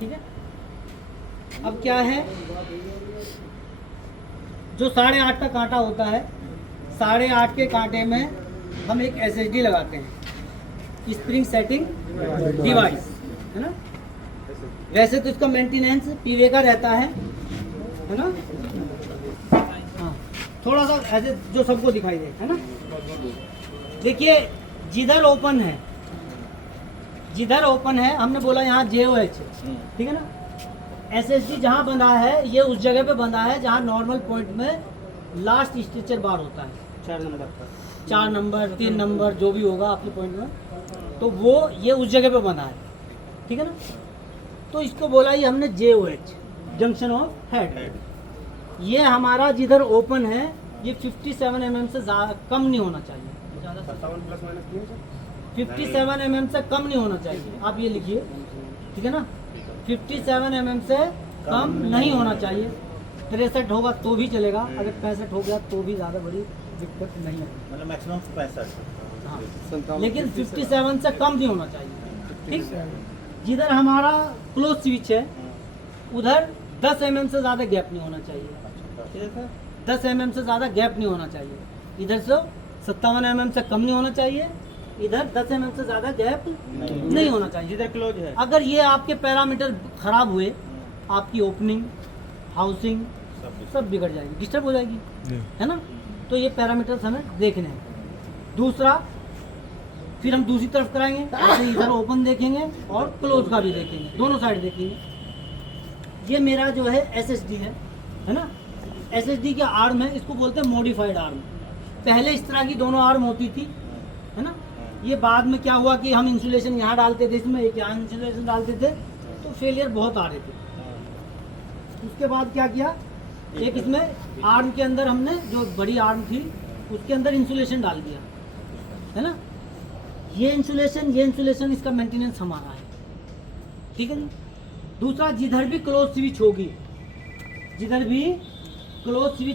ठीक है। अब क्या है, जो 8.5 का कांटा होता है, 8.5 के कांटे में हम एक SSD लगाते हैं, स्प्रिंग सेटिंग डिवाइस, है ना। वैसे तो इसका मेंटेनेंस पीवे का रहता है ना। हाँ, थोड़ा सा ऐसे जो सबको दिखाई दे, है ना। देखिए जिधर ओपन है, हमने बोला यहाँ JOH, ठीक है ना। SSD जहाँ बंधा है ये उस जगह पे बंधा है जहाँ नॉर्मल पॉइंट में लास्ट स्ट्रेचर बार होता है, 4 नंबर 3 नंबर जो भी होगा आपके पॉइंट में, तो वो ये उस जगह पे बंधा है, ठीक है ना। तो इसको बोला ही हमने JOH, जंक्शन ऑफ हेड। ये हमारा जिधर ओपन है ये 57 mm से कम नहीं होना चाहिए, 57 mm से कम नहीं होना चाहिए, आप ये लिखिए, ठीक है ना। 57 mm से कम नहीं होना चाहिए। 63 होगा तो भी चलेगा, अगर 65 हो गया तो भी ज़्यादा बड़ी दिक्कत नहीं है, मतलब मैक्सिमम 65। हाँ, लेकिन 57 से कम नहीं होना चाहिए, ठीक। जिधर हमारा क्लोज स्विच है उधर 10 mm से ज़्यादा गैप नहीं होना चाहिए, ठीक है सर। 10 mm से ज़्यादा गैप नहीं होना चाहिए। इधर से 57 mm से कम नहीं होना चाहिए, इधर 10 mm से ज़्यादा गैप नहीं होना चाहिए जिधर क्लोज है। अगर ये आपके पैरामीटर खराब हुए, आपकी ओपनिंग, हाउसिंग सब बिगड़ जाएगी, डिस्टर्ब हो जाएगी, है ना। तो ये पैरामीटर्स हमें देखने हैं। दूसरा, फिर हम दूसरी तरफ कराएंगे, ऐसे इधर ओपन देखेंगे और क्लोज का भी देखेंगे, दोनों साइड देखेंगे। ये मेरा जो है SSD है ना। SSD के आर्म है, इसको बोलते हैं मॉडिफाइड आर्म। पहले इस तरह की दोनों आर्म होती थी, है ना। ये बाद में क्या हुआ कि हम इंसुलेशन यहाँ डालते थे, इसमें एक यहाँ इंसुलेशन डालते थे, तो फेलियर बहुत आ रहे थे। उसके बाद क्या किया, एक इसमें आर्म के अंदर हमने जो बड़ी आर्म थी उसके अंदर इंसुलेशन डाल दिया, है ना। ये इंसुलेशन इसका मेंटेनेंस हमारा है, ठीक है ना। दूसरा, जिधर भी क्लोज स्विच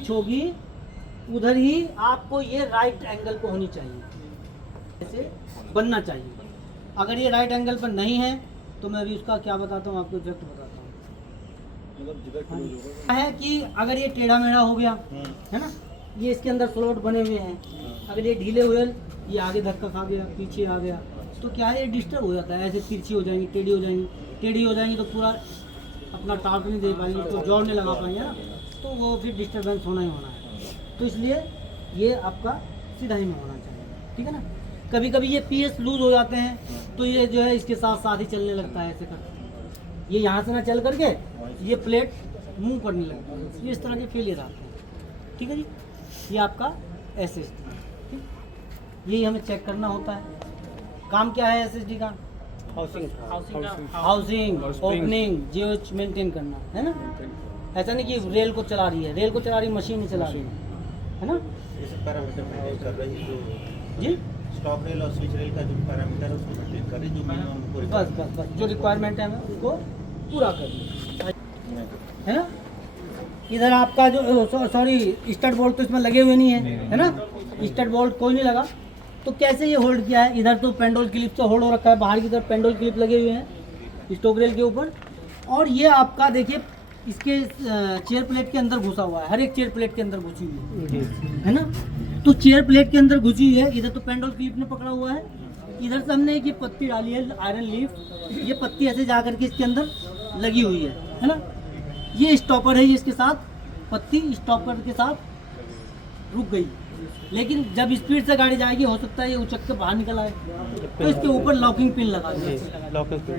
होगी उधर ही आपको ये राइट एंगल पे होनी चाहिए, ऐसे बनना चाहिए। अगर ये राइट एंगल पर नहीं है तो मैं अभी उसका क्या बताता हूँ आपको, इफेक्ट बताता हूँ। है कि अगर ये टेढ़ा मेढ़ा हो गया, है ना, ये इसके अंदर स्लॉट बने हुए हैं, अगर ये ढीले हुए, ये आगे धक्का खा गया, पीछे आ गया, तो क्या है, ये डिस्टर्ब हो जाता है। ऐसे तिरछी हो जाएंगी, टेढ़ी हो जाएंगी तो पूरा अपना टार्क नहीं दे पाएंगे, तो जोड़ नहीं लगा पाएंगे ना, तो वो फिर डिस्टर्बेंस होना ही होना है। तो इसलिए ये आपका सीधा ही में होना चाहिए, ठीक है ना। कभी कभी ये PS लूज हो जाते हैं तो ये जो है इसके साथ साथ ही चलने लगता है, ऐसे करके ये यहाँ से ना चल करके ये प्लेट मूव करने लगता है, ये इस तरह के फेलियर आते हैं, ठीक है जी। ये आपका SSD, ठीक, यही हमें चेक करना होता है। काम क्या है SSD का, हाउसिंग, ओपनिंग, JOH मेंटेन करना, है ना। ऐसा नहीं कि रेल को चला रही है, मशीन नहीं चला रही है ना। ये सब पैरामीटर मेंटेन कर रही है जी, स्टॉक रेल और स्विच रेल का जो पैरामीटर है उसको मेंटेन कर रही है, जो मिनिमम बस जो रिक्वायरमेंट है हमें उसको पूरा करना है ना। इधर आपका जो सॉरी स्टड बोल्ट तो इसमें लगे हुए नहीं है ना, स्टड बोल्ट कोई नहीं लगा, तो कैसे ये होल्ड किया है। इधर तो पेंडोल क्लिप से होल्ड हो रखा है, बाहर की तरफ पेंडोल क्लिप लगे हुए हैं स्टॉक रेल के ऊपर, और ये आपका देखिए इसके चेयर प्लेट के अंदर घुसा हुआ है, हर एक चेयर प्लेट के अंदर घुसी हुई है ना। तो चेयर प्लेट के अंदर घुसी हुई है, इधर तो पेंडोल क्लिप ने पकड़ा हुआ है, इधर से हमने एक ये पत्ती डाली है आयरन लीफ, ये पत्ती ऐसे जा करके इसके अंदर लगी हुई है ना। ये स्टॉपर है, ये इसके साथ पत्ती स्टॉपर के साथ रुक गई, लेकिन जब स्पीड से गाड़ी जाएगी हो सकता है ये उचक के बाहर निकल आए, तो इसके ऊपर लॉकिंग पिन लगा दी।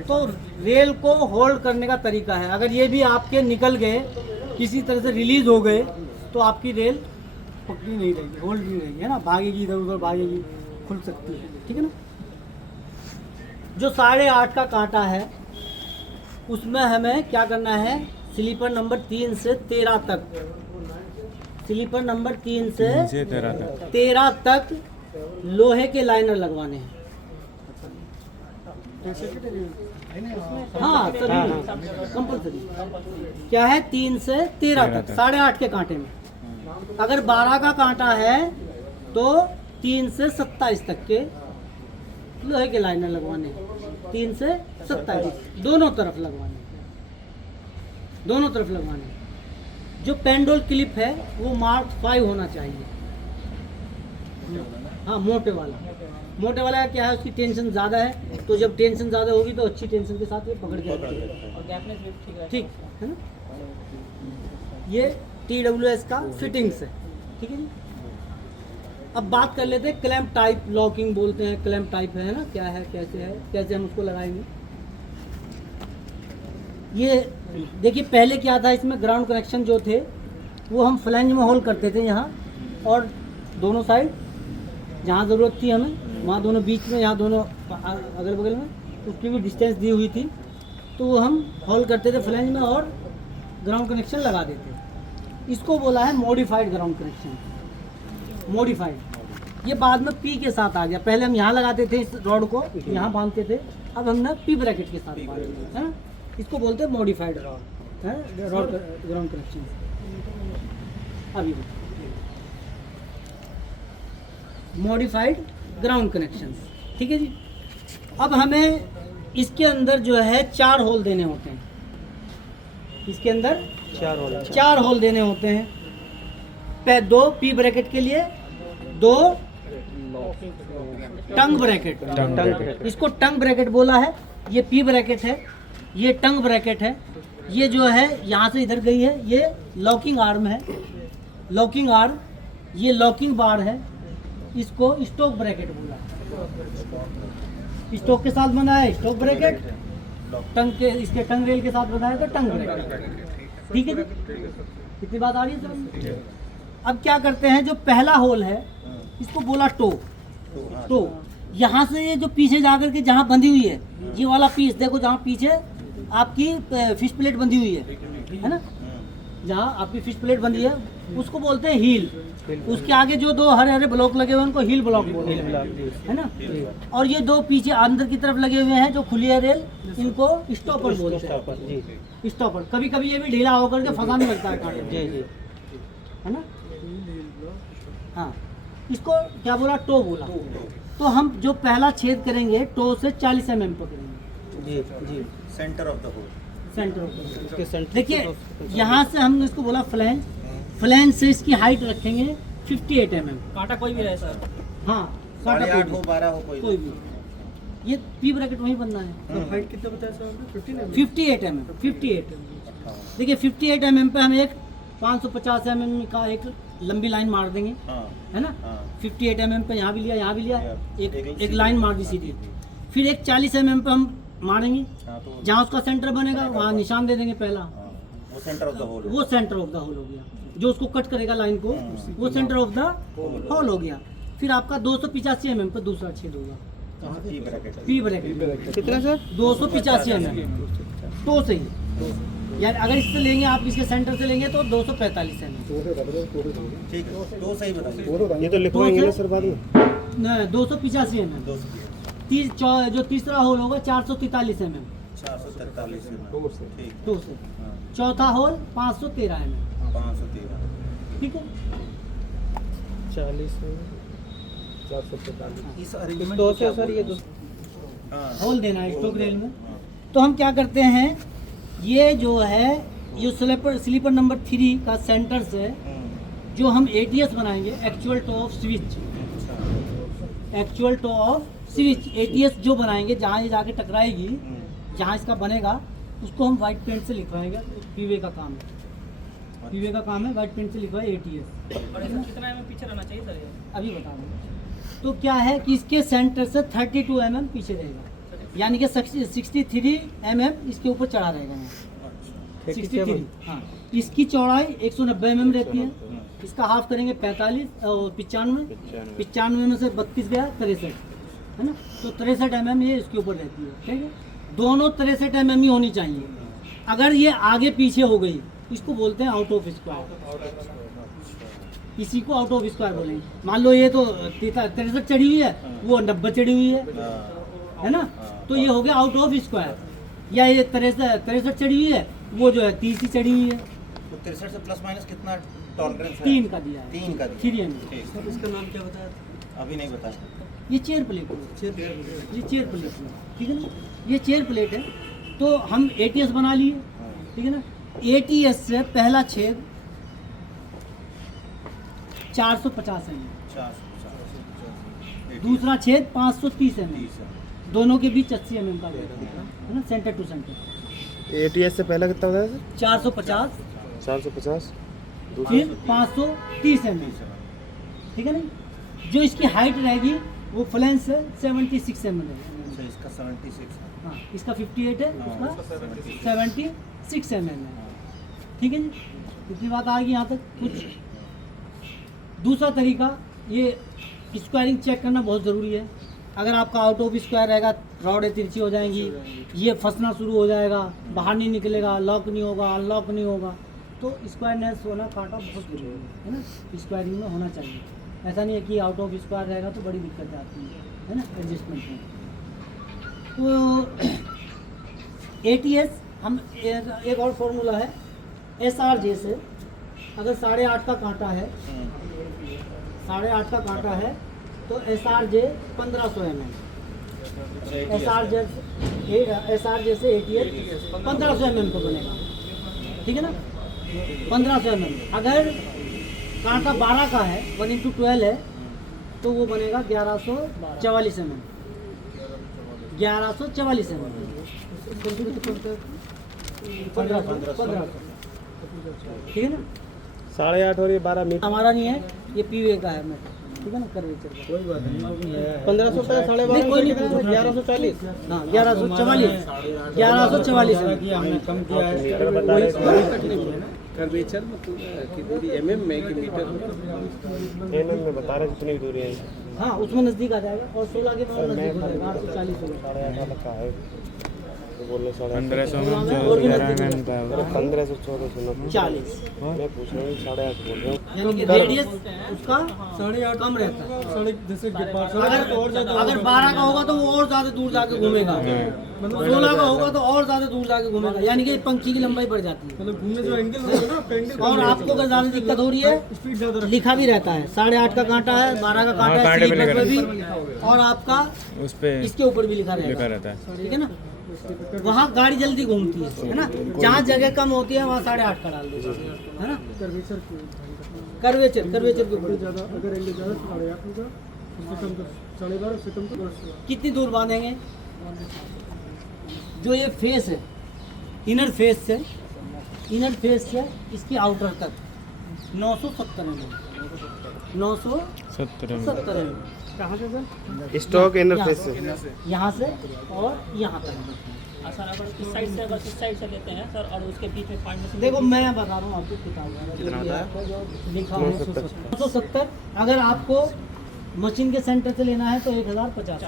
तो रेल को होल्ड करने का तरीका है, अगर ये भी आपके निकल गए, किसी तरह से रिलीज हो गए, तो आपकी रेल पकड़ी नहीं रहेगी, होल्ड नहीं रहेगी, है ना, भागेगी, इधर उधर भागेगी, खुल सकती है, ठीक है ना। जो 8.5 का कांटा है उसमें हमें क्या करना है, स्लीपर नंबर 3 से 13 तक, स्लीपर नंबर 3 से 13 तक लोहे के लाइनर लगवाने हैं। हाँ कंपल्सरी क्या है, 3 से 13 तक 8.5 के कांटे में। अगर 12 का कांटा है तो 3 से 27 तक के लोहे के लाइनर लगवाने हैं, 3 से 27 दोनों तरफ लगवाने हैं, दोनों तरफ लगवाने हैं। जो पेंडोल क्लिप है वो मार्क 5 होना चाहिए। हाँ, मोटे वाला का क्या है, उसकी टेंशन ज़्यादा है, तो जब टेंशन ज़्यादा होगी तो अच्छी टेंशन के साथ ये पकड़ के रखेगा। ठीक है ना। ये TWS का फिटिंग्स है, ठीक है जी। अब बात कर लेते हैं क्लैंप टाइप, लॉकिंग बोलते हैं, क्लैंप टाइप है ना, क्या है, कैसे हम उसको लगाएंगे। ये देखिए, पहले क्या था, इसमें ग्राउंड कनेक्शन जो थे वो हम फ्लैंज में होल करते थे यहाँ, और दोनों साइड जहाँ ज़रूरत थी हमें वहाँ दोनों बीच में, यहाँ दोनों अगल बगल में उसकी भी डिस्टेंस दी हुई थी, तो वो हम होल करते थे फ्लैंज में और ग्राउंड कनेक्शन लगा देते। इसको बोला है मॉडिफाइड ग्राउंड कनेक्शन। मॉडिफाइड ये बाद में P के साथ आ गया। पहले हम यहाँ लगाते थे, इस रॉड को यहाँ बांधते थे, अब हमने P ब्रैकेट के साथ बांध दिया है। इसको बोलते हैं मॉडिफाइड रॉड ग्राउंड कनेक्शन। अभी मॉडिफाइड ग्राउंड कनेक्शन, ठीक है जी। अब हमें इसके अंदर जो है 4 होल देने होते हैं। इसके अंदर 4 होल देने होते हैं। 2 P ब्रैकेट के लिए, 2 टंग ब्रैकेट। इसको टंग ब्रैकेट बोला है। ये P ब्रैकेट है, ये टंग ब्रैकेट है। ये जो है यहाँ से इधर गई है, ये लॉकिंग आर्म है, लॉकिंग आर्म। ये लॉकिंग बार है, इसको स्टॉक ब्रैकेट बोला है। स्टॉक के साथ बना है स्टॉक ब्रैकेट, टंग के, इसके टंग रेल के साथ बनाया तो टंग ब्रैकेट, ठीक है जी। कितनी बात आ रही है सर। अब क्या करते हैं, जो पहला होल है इसको बोला टो। यहाँ से ये जो पीछे जाकर के जहाँ बंधी हुई है, ये वाला पीस देखो, जहाँ पीछे आपकी फिश प्लेट बंधी हुई है ना, जहाँ आपकी फिश प्लेट बंधी है उसको बोलते हैं हील। उसके आगे जो 2 हरे हरे ब्लॉक लगे हुए हैं उनको हील ब्लॉक बोलते हैं, है ना। और ये 2 पीछे अंदर की तरफ लगे हुए हैं जो खुली है रेल, इनको स्टॉपर बोलते हैं। स्टॉपर कभी कभी ये भी ढीला होकर के फंसाने लगता है कांटे, है ना। हाँ, इसको क्या बोला, टो बोला। तो हम जो पहला छेद करेंगे टो से 40 mm पर करेंगे जी। Centre of the hole, centre of the. देखिए यहाँ से हमने इसको बोला फ्लैंज। फ्लैंज से इसकी हाइट रखेंगे 58 mm। कांटा कोई भी रहे सर। हाँ, कांटा 8.5 हो 12 हो कोई भी। ये P ब्रैकेट वहीं बनना है। हाइट कितना बताया सर? 58 mm। 58 mm। देखिए 58 mm पे हम एक 550 mm का एक लंबी लाइन मार देंगे, है ना। 58 mm पे यहाँ भी लिया, यहाँ भी लिया, एक लाइन मार दी सीधी। फिर एक 40 mm पे हम मारेंगे, जहाँ उसका सेंटर बनेगा वहाँ निशान दे देंगे पहला, वो सेंटर ऑफ द होल, वो सेंटर ऑफ द होल हो गया। जो उसको कट करेगा लाइन को, वो सेंटर ऑफ द होल हो गया। फिर आपका 285 mm पे दूसरा छेद होगा, P ब्रैकेट। कितना सर? 285 mm तो सही। यार अगर इससे लेंगे आप, इसके सेंटर से लेंगे तो 245 mm। ठीक है, तो सही बताइए। ये तो लिखवाएंगे ना सर बाद में। 285 mm। जो तीसरा होल होगा 443 mm। 443 ठीक, तो से चौथा होल 513 mm। 513 ठीक है। 40 445 इस अरेंजमेंट दो से सर, ये दो होल देना है स्टॉक रेल में। तो हम क्या करते हैं, ये जो है जो स्लीपर नंबर 3 का सेंटर से जो हम ATS बनाएंगे, एक्चुअल टो ऑफ स्विच। एक्चुअल टो ऑफ स्विच ATS जो बनाएंगे, जहाँ ये जाके टकराएगी, जहाँ इसका बनेगा उसको हम वाइट पेंट से लिखवाएंगे। पीवे का काम है, पीवे का काम है, वाइट पेंट से लिखवाए ATS। और इसमें कितना mm पीछे रहना चाहिए सर? अभी बता दूँ। तो क्या है कि इसके सेंटर से 32 mm पीछे रहेगा, यानी कि 63 mm इसके ऊपर चढ़ा रहेगा यहाँ। 63। हाँ, इसकी चौड़ाई 190 mm रहती है। इसका हाफ करेंगे 45 और 95 में से 32 गया 63, है ना। तो 63 mm ये इसके ऊपर रहती है, ठीक है। दोनों 63 mm ही होनी चाहिए। अगर ये आगे पीछे हो गई इसको बोलते हैं आउट ऑफ स्क्वायर। इसी को आउट ऑफ स्क्वायर बोलेंगे। मान लो ये तो 63 चढ़ी हुई है, वो 90 चढ़ी हुई है ना, तो ये हो गया आउट ऑफ स्क्वायर। या ये 63 चढ़ी हुई है, वो जो है 30 ही चढ़ी हुई है। तो 63 से प्लस माइनस कितना टॉलरेंस है? 3 का दिया है। 3 का 3 mm। सर इसका नाम क्या बताया? अभी नहीं बताया। ये चेयर प्लेट है, ये चेयर प्लेट है, ठीक है ना। ये चेयर प्लेट है। तो हम ATS बना लिए, ठीक है ना। ATS से पहला छेद 450 mm, 450 दूसरा छेद 530 mm, दोनों के बीच 80 mm का गैप है ना, सेंटर टू सेंटर। ATS से पहला कितना बताया सर? 450 450 फिर 530 mm, ठीक है ना। जो इसकी हाइट रहेगी वो फ्लैंज से 76 mm अच्छा, है। इसका 76 है। हाँ, इसका 58 है, हाँ, उसका 76 mm है, ठीक है जी। इतनी बात आ गई यहाँ तक। कुछ दूसरा तरीका, ये स्क्वायरिंग चेक करना बहुत ज़रूरी है। अगर आपका आउट ऑफ स्क्वायर रहेगा, रॉडें तिरछी हो जाएंगी, ये फंसना शुरू हो जाएगा, बाहर नहीं निकलेगा, लॉक नहीं होगा, अनलॉक नहीं होगा, तो स्क्वायरनेस होना कांटा बहुत जरूरी है ना, स्क्वायरिंग में होना चाहिए। ऐसा नहीं है कि आउट ऑफ स्क्वायर रहेगा तो बड़ी दिक्कत आती है ना एडजस्टमेंट में। तो ATS हम एक और फॉर्मूला है, SRJ से अगर 8.5 का कांटा है, 8.5 का कांटा है तो SRJ 1500 mm, SRJ से ATS 1500 mm को बनेगा, ठीक है ना, 1500 mm। अगर कांटा 12 का है, 1/12 है, तो वो बनेगा 1144 mm, 1144 mm, 1500, ठीक है ना। 8.5 और ये 12 मीटर हमारा नहीं है, ये पीवे का है मेटल, ठीक है ना, कर्वेचर का। कोई बात नहीं। 1500 का 12.5 कोई नहीं, 1140 हाँ 1144, 1144 हमने कम किया है। कर्वेचर मतलब की दूरी mm में कि मीटर में बता रहे कितनी दूरी है। हाँ, उसमें नज़दीक आ जाएगा और 16 के में नज़दीक हो जाएगा, 840 हो जाएगा। 8.5 का है तो बोल रहे 1500 40, मैं पूछ रहा हूँ 8.5 बोल रहा हूँ। यानी कि रेडियस उसका 8.5 कम रहता है। जैसे अगर 12 का होगा तो वो और ज़्यादा दूर जाके घूमेगा, 16 का होगा तो और ज़्यादा दूर जाके घूमेगा, यानी कि पंखी की लंबाई बढ़ जाती है। मतलब घूमने जो एंगल होगा ना, एंगल और आपको अगर ज़्यादा दिक्कत हो रही है, स्पीड ज्यादा लिखा भी रहता है, 8.5 का कांटा है, 12 का कांटा है, स्लीपर पे भी, और आपका उस पे इसके ऊपर भी लिखा रहता है, ठीक है ना। वहाँ गाड़ी जल्दी घूमती है ना, जहाँ जगह कम होती है वहाँ 8.5 का डाल दीजिए, है ना। कर्वेचर के ऊपर ज्यादा, अगर एंगल ज्यादा 8.5 होगा, उससे कम तो 12.5, उससे कम तो 10। कितनी दूर बांधेंगे? जो ये फेस है, इनर फेस से इसकी आउटर तक 970 mm, 970 mm। कहाँ से सर? स्टॉक इंटरफेस से यहाँ से और यहाँ तक। सर अगर इस साइड से लेते हैं सर, और उसके बीच में पार्टनरशिप, देखो मैं बता रहा हूँ आपको, किताब लिखा है 970। अगर आपको मशीन के सेंटर से लेना है तो 1050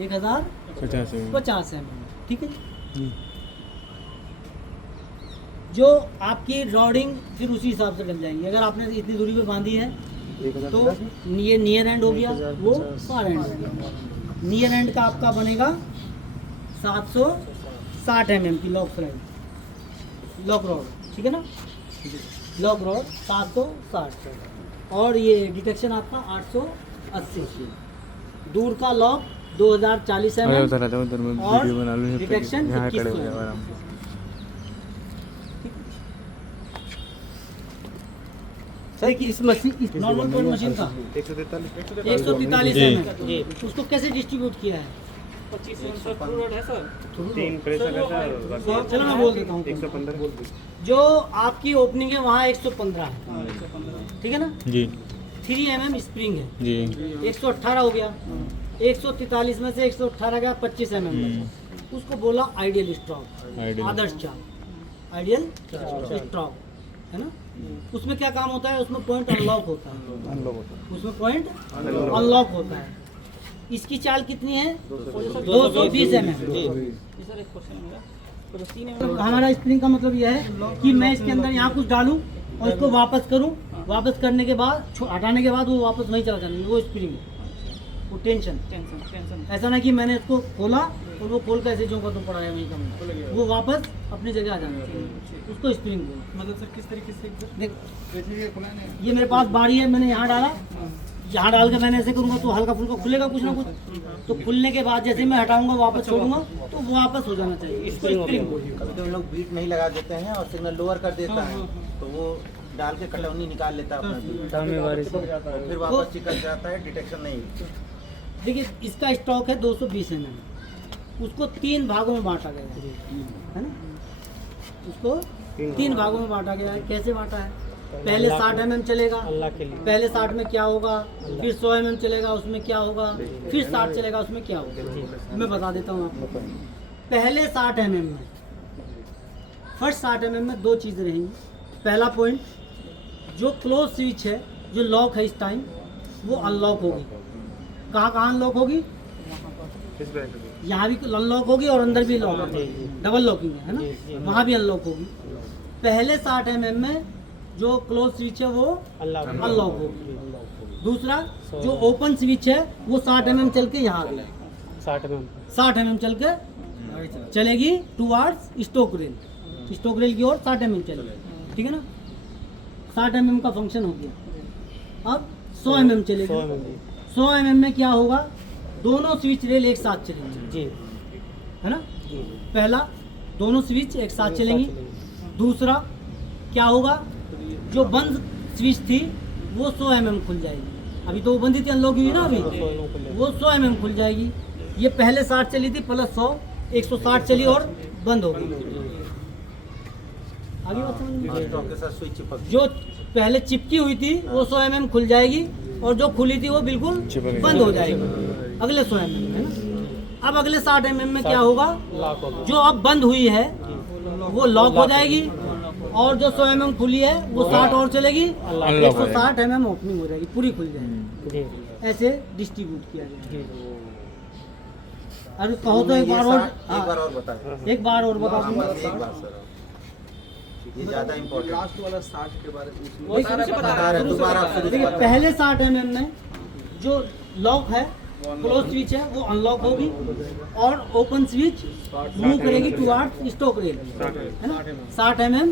1050 mm, ठीक है जी। जो आपकी रॉडिंग फिर उसी हिसाब से डल जाएंगी। अगर आपने इतनी दूरी पे बांधी है तो ये नियर एंड हो गया, वो फार एंड हो गया। नियर एंड का आपका बनेगा 760 mm की लॉक रॉड, ठीक है ना, लॉक रॉड 760, और ये डिटेक्शन आपका 880। दूर का लॉक 2040 mm और डिटेक्शन 2100। देखिए इस मशीन, इस नॉर्मल पॉइंट मशीन का 143 mm, उसको कैसे डिस्ट्रीब्यूट किया है? 25 mm सर थ्रू रोड है सर। 3 प्रेशर है। चलो मैं बोल देता हूँ। 115 जो आपकी ओपनिंग है वहाँ 115 है, ठीक है ना जी 3 mm स्प्रिंग है जी 118 हो गया। 143 में से 118 गया 25 mm, उसको बोला आइडियल स्ट्रोक, आदर्श चाल, आइडियल स्ट्रोक, है ना। उसमें क्या काम होता है? उसमें पॉइंट अनलॉक होता है, उसमें पॉइंट अनलॉक होता है। इसकी चाल कितनी है? 220 mm। सर एक क्वेश्चन होगा, तो 3 mm हमारा स्प्रिंग का मतलब यह है कि मैं इसके अंदर यहाँ कुछ डालूं और इसको वापस करूं, वापस करने के बाद हटाने के बाद वो वापस वहीं चला जाना, वो स्प्रिंग है, वो टेंशन। ऐसा ना कि मैंने इसको खोला और वो खोल कैसे जो तुम पड़ा है वहीं कम, वो वापस अपनी जगह आ जाना चाहिए, उसको स्प्रिंग बोलो। मतलब सर किस तरीके से? देखो ये मेरे पास बारी है, मैंने यहाँ डाला, यहाँ डाल के मैंने ऐसे करूँगा तो हल्का फुल्का खुलेगा कुछ ना कुछ, तो खुलने के बाद जैसे मैं हटाऊंगा वापस छोड़ूंगा तो वो वापस हो जाना चाहिए। इसको स्प्रिंग बोलते हैं। कभी हम लोग बीट नहीं लगा देते हैं और सिग्नल लोअर कर देता है तो वो डाल के कटौनी निकाल लेता है अपना बीट, और फिर वापस चिकन जाता है, डिटेक्शन नहीं। देखिए इसका स्टॉक है 220 mm, उसको 3 भागों में बांटा गया है ना, उसको 3 भागों में बांटा गया है। कैसे बांटा है? पहले 60 mm चलेगा, पहले 60 में क्या होगा, फिर 100 mm चलेगा उसमें क्या होगा, फिर 60 चलेगा उसमें क्या होगा, मैं बता देता हूँ आपको। पहले 60 mm में, फर्स्ट 60 mm में 2 चीज़ें रहेंगी। पहला पॉइंट, जो क्लोज स्विच है, जो लॉक है इस टाइम, वो अनलॉक होगी। कहाँ कहाँ अनलॉक होगी? यहाँ भी अनलॉक होगी और अंदर भी लॉक होगी, डबल लॉकिंग है ना, वहाँ भी अनलॉक होगी। पहले 60 mm में जो क्लोज स्विच है वो अनलॉक होगी। दूसरा जो ओपन स्विच है वो 60 mm चल के यहाँ आ गया, 60 mm चल के चलेगी towards stock rail, stock rail की ओर 60 mm चलेगी, ठीक है ना। 60 mm का फंक्शन हो गया। अब 100 mm चलेगी। 100 mm में क्या होगा? दोनों स्विच रेल एक साथ चलेंगे, है ना। पहला, दोनों स्विच एक साथ चलेंगी। दूसरा क्या होगा? जो बंद स्विच थी वो 100 mm खुल जाएगी। अभी तो वो बंदी थी, अनलॉक हुई ना अभी, वो 100 mm खुल जाएगी। ये पहले 60 चली थी प्लस 100, 160 चली और बंद हो गई। आगे बात समझ में? स्टॉक के साथ स्विच चिपक जो पहले चिपकी हुई थी वो 100 mm खुल जाएगी और जो खुली थी वो बिल्कुल बंद हो जाएगी अगले 100 mm में, है ना। अब अगले 60 mm में क्या होगा? जो अब बंद हुई है वो लॉक हो जाएगी और जो 100 mm खुली है वो 60 और चलेगी, 160 mm ओपनिंग हो जाएगी, पूरी खुल जाएगी। ऐसे डिस्ट्रीब्यूट किया जाएगा। अरे कहो तो एक बार और, एक बार और बता दूंगा। एक बार सर, ये ज्यादा इम्पोर्टेंट लास्ट वाला 60 के बारे में वही शुरू से बता रहे हैं, दोबारा देखिए पहले 60 mm में जो लॉक है, क्लोज स्विच है, वो अनलॉक होगी और ओपन स्विच मूव करेगी टुवार्ड्स स्टोक रेल, है ना। 60 mm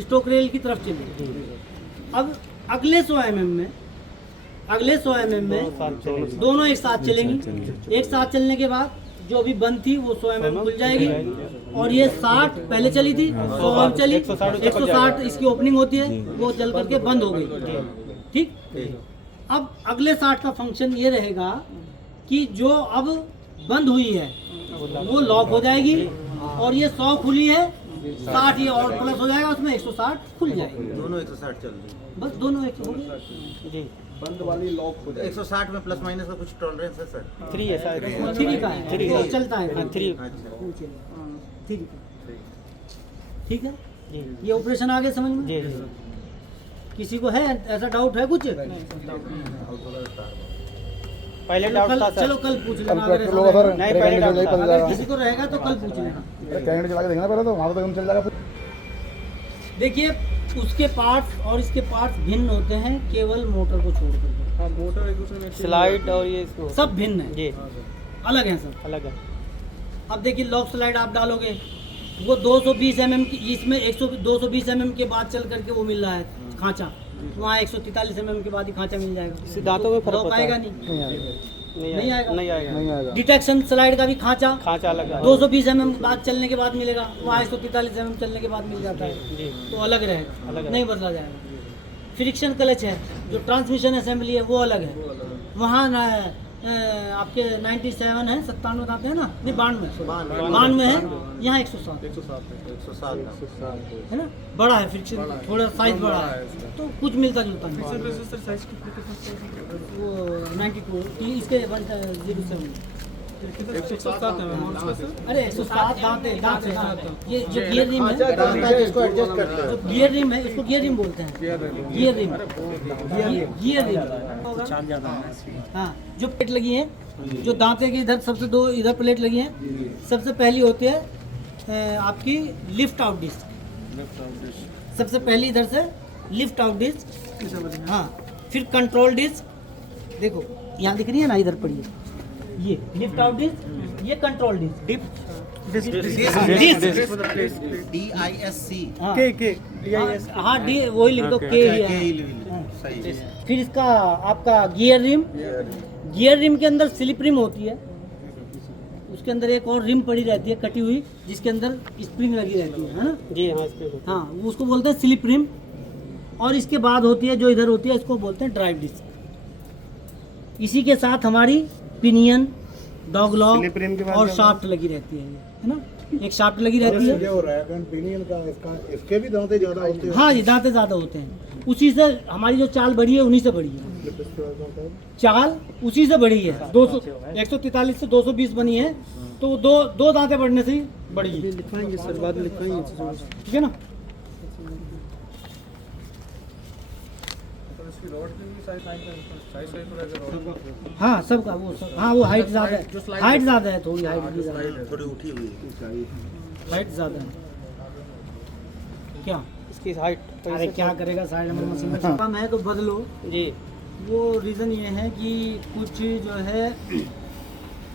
स्टोक रेल की तरफ चलेगी। अब अगले 100 mm में, अगले 100 mm में दोनों एक साथ चलेंगी। एक साथ चलने के बाद जो अभी बंद थी वो 100 mm खुल जाएगी और ये 60 पहले चली थी, 100 अब चली, 160 इसकी ओपनिंग होती है, वो चल करके बंद हो गई, ठीक। अब अगले 60 का फंक्शन ये रहेगा कि जो अब बंद हुई है वो लॉक हो जाएगी और ये 100 खुली है, 60 ये और प्लस हो जाएगा, उसमें 160 खुल जाएगी। दोनों 160 चल रही, बस दोनों 100 जी। बंद वाली लॉक हो जाएगी। 160 में प्लस माइनस का कुछ टॉलरेंस है सर? 3 है शायद, 3 का है, 3 वो चलता है 3। अच्छा, ठीक है, ठीक है। ये ऑपरेशन आगे समझ में? किसी को है ऐसा डाउट है कुछ? पहले डाउट था सर, चलो कल पूछ लेना, अगर ऐसा नहीं पहले डाउट था, अगर किसी को रहेगा तो कल पूछ लेना। कैंडिडेट चला के देखना पहले, तो वहाँ तो चल जाएगा। देखिए उसके पार्ट्स और इसके पार्ट्स भिन्न होते हैं, केवल मोटर को छोड़ कर। हाँ, मोटर एक दूसरे में स्लाइड और ये इसको सब भिन्न है, जी अलग है सब। अलग है। अब देखिए लॉक स्लाइड आप डालोगे वो 220 mm की, इसमें 220 mm के बाद चल करके वो मिल रहा है खांचा, वहाँ 143 mm के बाद ही खांचा मिल जाएगा। दांतों में फर्क लॉक होता है? आएगा नहीं आएगा। नहीं आएगा। डिटेक्शन स्लाइड का भी खांचा अलग है। 220 mm बाद चलने के बाद मिलेगा, वहाँ 143 mm चलने के बाद मिल जाता है, जी तो अलग रहेगा, अलग है। नहीं बदला जाएगा। फ्रिक्शन क्लच है, जो ट्रांसमिशन असेंबली है वो अलग है, वहाँ आपके 97 है, 97 आते हैं ना, नहीं 92 है, यहाँ 107 है ना, बड़ा है फ्रिक्शन, थोड़ा साइज बड़ा है, तो कुछ मिलता जुलता नहीं। वो 92 इसके 107 अरे 107 दांत है। ये जो गियर रिम है, इसको एडजस्ट कर लो। जो गियर रिम है इसको गियर रिम बोलते हैं, गियर रिम। हाँ, जो प्लेट लगी है, जो दांते की इधर सबसे 2 इधर प्लेट लगी है, सबसे पहली होती है आपकी लिफ्ट आउट डिस्क, सबसे पहली इधर से लिफ्ट आउट डिस्क। हाँ, फिर कंट्रोल डिस्क, देखो यहाँ दिख रही है ना, इधर पड़ी है, ये लिफ्ट आउट डिस्क, ये कंट्रोल डिस्क, DISC हाँ डी वही लिख दो, के ही है। सही है। फिर इसका आपका गियर रिम के अंदर स्लिप रिम होती है, उसके अंदर एक और रिम पड़ी रहती है कटी हुई, जिसके अंदर स्प्रिंग लगी रहती है ना जी हाँ, इसमें हाँ, वो उसको बोलते हैं स्लिप रिम। और इसके बाद होती है जो इधर होती है, इसको बोलते हैं ड्राइव डिस्क। इसी के साथ हमारी pinion, dog lock slip rim के बाद और क्या शाफ्ट लगी रहती है ना, एक शाफ्ट लगी रहती है। हो रहा है पिनियन का, इसके भी दांते ज्यादा होते हाँ जी, दांते ज़्यादा होते हैं। उसी से हमारी जो चाल बढ़ी है उन्हीं से बढ़ी है, चाल उसी से बढ़ी है। 200 143 से 220 बनी है, तो दो दांते बढ़ने से ही बढ़ी है। लिखाएंगे सर, बाद में लिखाएंगे। ठीक है ना। हाँ सबका वो सब, हाँ वो हाइट ज़्यादा है, हाइट ज़्यादा है, थोड़ी हाइट भी ज़्यादा है, थोड़ी उठी हुई है। हाइट ज़्यादा है। क्या इसकी हाइट अरे क्या करेगा, साइड में मशीन में काम है तो बदलो। जी। वो रीज़न ये है कि कुछ जो है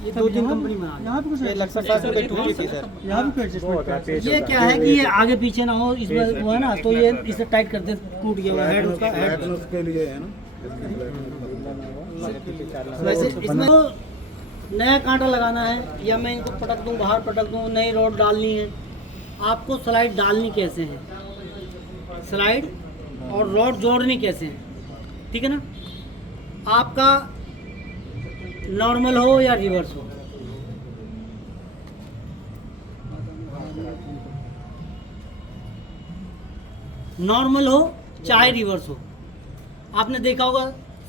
ये 2-3 कंपनी में आ गई। यहाँ पे कुछ लक्ष्मण साहब पे टूटी थी सर। यहाँ भी एडजस्टमेंट ये क्या है कि ये आगे पीछे ना हो, इसमें वो है ना, तो ये इसे टाइट करते टूट गया हुआ हेड, उसका हेड। उसके लिए है ना। वैसे इसमें तो नया कांटा लगाना है, या मैं इनको पटक दूं, बाहर पटक दूं, नई रॉड डालनी है। आपको स्लाइड डालनी कैसे है, स्लाइड और रॉड जोड़नी कैसे है, ठीक है ना। आपका नॉर्मल हो या रिवर्स हो, नॉर्मल हो चाहे रिवर्स हो। आपने देखा होगा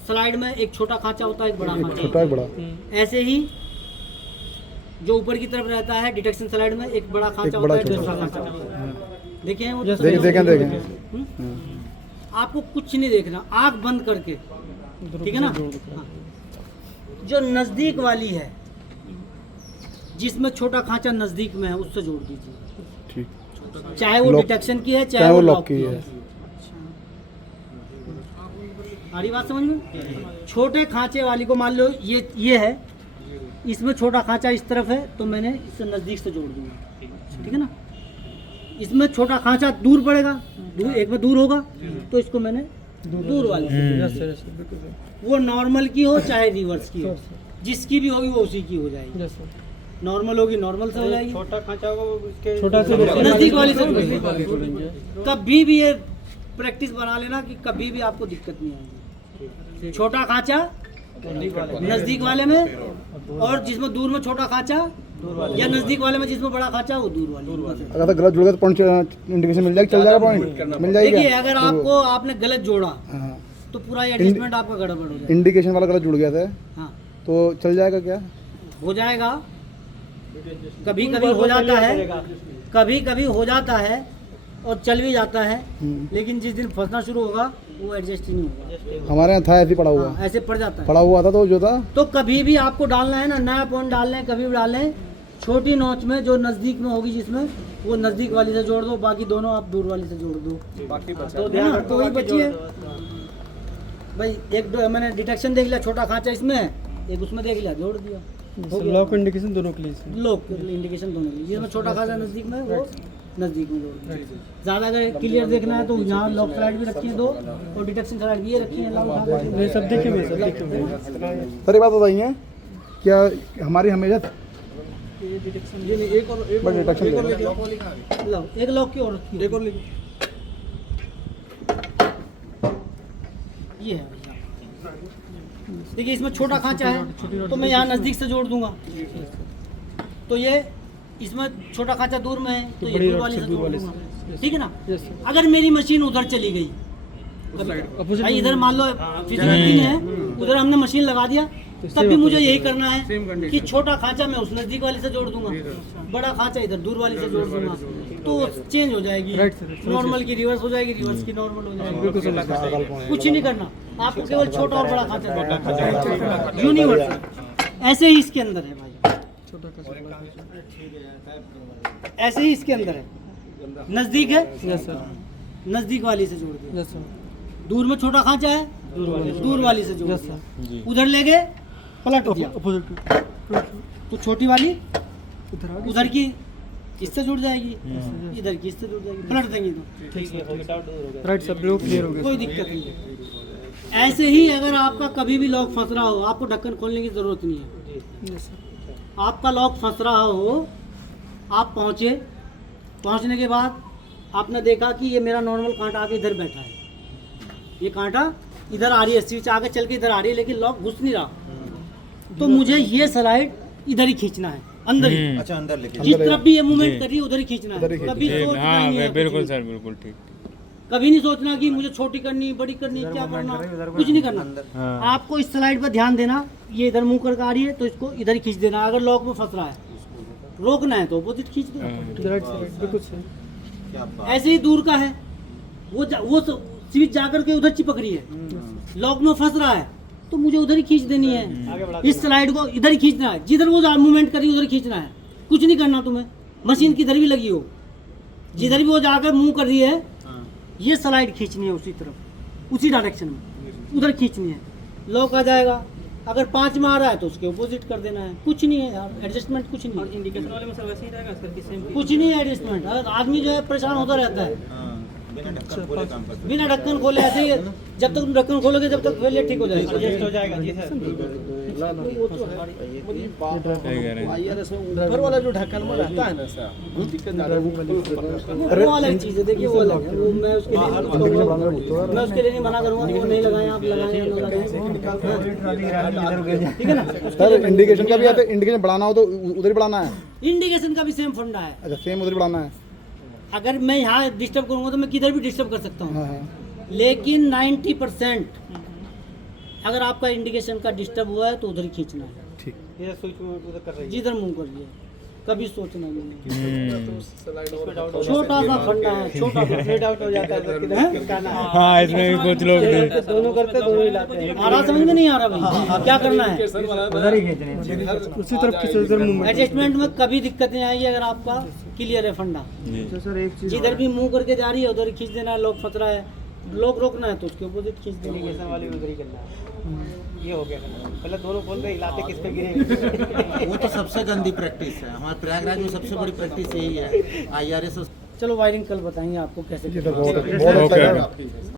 स्लाइड में एक छोटा खांचा होता है, एक बड़ा खांचा, छोटा है बड़ा। ऐसे ही जो ऊपर की तरफ रहता है डिटेक्शन स्लाइड में एक बड़ा खांचा होता है, दूसरा खांचा होता है। देखे हैं वो? देखें। आपको कुछ नहीं देखना, आंख बंद करके, ठीक है ना। हाँ। जो नजदीक वाली है, जिसमें छोटा खांचा नजदीक में है, उससे जोड़ दीजिए, ठीक। चाहे वो डिटेक्शन की है चाहे वो लॉक की है। आ रही बात समझ में। छोटे खांचे वाली को मान लो ये है, इसमें छोटा खांचा इस तरफ है, तो मैंने इससे नजदीक से जोड़ दूंगा, ठीक है ना। इसमें छोटा खांचा दूर पड़ेगा, एक में दूर होगा, तो इसको मैंने दूर वाली से, वो नॉर्मल की हो चाहे रिवर्स की हो, जिसकी भी होगी वो उसी की हो जाएगी। नॉर्मल होगी नॉर्मल से हो जाएगी, छोटा खांचा होगा वो उसके छोटा से नजदीक वाली से जोड़ेंगे। कभी भी ये प्रैक्टिस बना लेना कि कभी भी आपको दिक्कत नहीं आएगी। छोटा खांचा नजदीक वाले में, और जिसमें दूर में छोटा खांचा, या नजदीक वाले में जिसमें बड़ा खांचा वो दूर वाले। अगर गलत जुड़ गया तो पॉइंट इंडिकेशन मिल जाएगी, चल जाएगा पॉइंट, मिल जाएगी। देखिए अगर आपको आपने गलत जोड़ा तो पूरा एडजस्टमेंट आपका गड़बड़ हो जाएगा। इंडिकेशन वाला गलत जुड़ गया था, हाँ तो चल जाएगा क्या? हो जाएगा, कभी कभी हो जाता है, कभी कभी हो जाता है और चल भी जाता है, लेकिन जिस दिन फंसना शुरू होगा वो एडजस्ट ही नहीं होगा। हमारे यहाँ था ऐसे पड़ा हुआ, हाँ, ऐसे पड़ जाता है। पड़ा हुआ था तो जो था। तो कभी भी आपको डालना है ना, नया पॉइंट डालना है, कभी भी डालें, छोटी नोच में जो नज़दीक में होगी, जिसमें वो नज़दीक वाली से जोड़ दो, बाकी दोनों आप दूर वाली से जोड़ दो, बाकी तो ध्यान तो वही बची है भाई। एक दो मैंने डिटेक्शन देख लिया, छोटा खांचा इसमें है, एक उसमें देख लिया, जोड़ दिया, लॉक इंडिकेशन दोनों के लिए। लोग इंडिकेशन दोनों के लिए, जिसमें छोटा खांचा नज़दीक में वो नज़दीक में जोड़ दिया। ज़्यादा अगर क्लियर देखना है तो यहाँ लॉक स्लाइड भी रखी है 2, और डिटेक्शन स्लाइड भी ये रखी है। सब देखे हुए, सब देखे हुए। सर एक बात बताइए, क्या हमारी हमेशा डिटेक्शन एक लॉक की और रखी है, एक और ये है। देखिए इसमें छोटा खांचा है, तो मैं यहाँ नज़दीक से जोड़ दूंगा, तो ये इसमें छोटा खांचा दूर में है, तो ये दूर वाली से जोड़ दूंगा, ठीक है ना। अगर मेरी मशीन उधर चली गई, भाई इधर मान लो फिजिकल है, उधर हमने मशीन लगा दिया, तब भी मुझे यही करना है कि छोटा खांचा मैं उस नज़दीक वाली से जोड़ दूंगा, बड़ा खांचा इधर दूर वाली से जोड़ दूंगा, तो चेंज हो जाएगी, नॉर्मल की रिवर्स हो जाएगी, रिवर्स की नॉर्मल हो जाएगी। कुछ ही नहीं करना आपको, केवल छोटा और बड़ा खांचा, यूनिवर्सल। ऐसे ही इसके अंदर है भाई, ऐसे ही इसके अंदर है, नज़दीक है, नज़दीक वाली से जोड़ दिया, दूर में छोटा खांचा है, दूर वाली से जोड़ दिया, उधर ले गए पलट दिया, तो छोटी वाली उधर की इससे जुड़ जाएगी, इधर की इससे जुड़ जाएगी, पलट देंगे तो राइट सब क्लियर हो गया, कोई दिक्कत नहीं है। ऐसे ही अगर आपका कभी भी लॉक फंस रहा हो, आपको ढक्कन खोलने की ज़रूरत नहीं है। आपका लॉक फंस रहा हो, आप पहुंचने के बाद आपने देखा कि ये मेरा नॉर्मल कांटा आके इधर बैठा है, ये कांटा इधर आ रही है, स्विच आगे चल के इधर आ रही है, लेकिन लॉक घुस नहीं रहा, तो मुझे ये स्लाइड इधर ही खींचना है, अंदर ही। अच्छा अंदर लेके जिस तरफ भी ये मूवमेंट कर रही है उधर ही खींचना है। उधर ही खींचना कभी सोचना ही नहीं है, बिल्कुल सर, बिल्कुल ठीक। कभी नहीं सोचना कि मुझे छोटी करनी, बड़ी करनी, क्या करना, कुछ नहीं करना। आपको इस स्लाइड पर ध्यान देना, ये इधर मुंह करके आ रही है तो इसको इधर ही खींच देना। अगर लॉक में फंस रहा है, रोकना है तो अपोजिट खींच दो। क्या बात। ऐसे ही दूर का है, वो स्विच जाकर के उधर चिपक रही है, लॉक में फंस रहा है तो मुझे उधर ही खींच देनी है। इस स्लाइड को इधर ही खींचना है, जिधर वो मूवमेंट कर रही है उधर खींचना है, कुछ नहीं करना तुम्हें। मशीन किधर भी लगी हो, जिधर भी वो जाकर मूव कर रही है, ये स्लाइड खींचनी है उसी तरफ, उसी डायरेक्शन में उधर खींचनी है। लॉक आ जाएगा, अगर 5 में आ रहा है तो उसके अपोजिट कर देना है। कुछ नहीं है यार, एडजस्टमेंट कुछ नहीं है, इंडिकेशन वाले में सर वैसे ही रहेगा सर, कि सेम कुछ नहीं है एडजस्टमेंट। आदमी जो है परेशान होता रहता है हाँ, बिना ढक्कन खोले काम करते बिना ढक्कन खोले। ऐसे ही जब तक तुम ढक्कन खोलोगे जब तक फेलियर ठीक हो जाएगा। एडजस्ट हो जाएगा जी सर। ऊपर वाला जो ढक्कन में रहता है ना सर, वो दिक्कत ज़्यादा वो अलग चीज़ है, देखिए वो अलग है, वो मैं उसके लिए नहीं कुछ कहूँगा, मैं उसके लिए नहीं मना करूँगा कि वो नहीं लगाएं, आप लगाएं या ना लगाएं, ठीक है ना। सर इंडिकेशन का भी आता है, इंडिकेशन बढ़ाना हो तो उधर ही बढ़ाना है। इंडिकेशन का भी सेम फंडा है। अच्छा सेम उधर ही बढ़ाना है। अगर मैं यहाँ डिस्टर्ब करूँगा तो मैं किधर भी डिस्टर्ब कर सकता हाँ हूँ, हाँ लेकिन 90% अगर आपका इंडिकेशन का डिस्टर्ब हुआ है तो उधर ही खींचना है, ठीक। ये स्विच उधर कर रही है। जिधर मुंह कर लिया, कभी सोचना नहीं। छोटा सा फंडा है, छोटा सा फेड आउट हो जाता है सर, किधर किसका ना। हाँ, इसमें भी कुछ लोग दोनों करते दोनों हिलाते हैं। आ रहा, समझ में नहीं आ रहा भाई, क्या करना है। उसी तरफ खींचो, इधर मुंह एडजस्टमेंट में कभी दिक्कत नहीं आएगी अगर आपका क्लियर है फंडा। जिधर भी मुंह करके जा रही है उधर ही खींच देना है। लॉक फंस रहा है, लॉक रोकना है तो उसके अपोजिट खींच देना है। इंडिकेशन वाली उधर ही करना है। ये हो गया, पहले दोनों खोल रहे, हिलाते किस पे गिरेंगे। वो तो सबसे गंदी प्रैक्टिस है, हमारे प्रयागराज में सबसे बड़ी प्रैक्टिस यही है। IRS चलो वायरिंग कल बताएंगे आपको कैसे बहुत अच्छा है।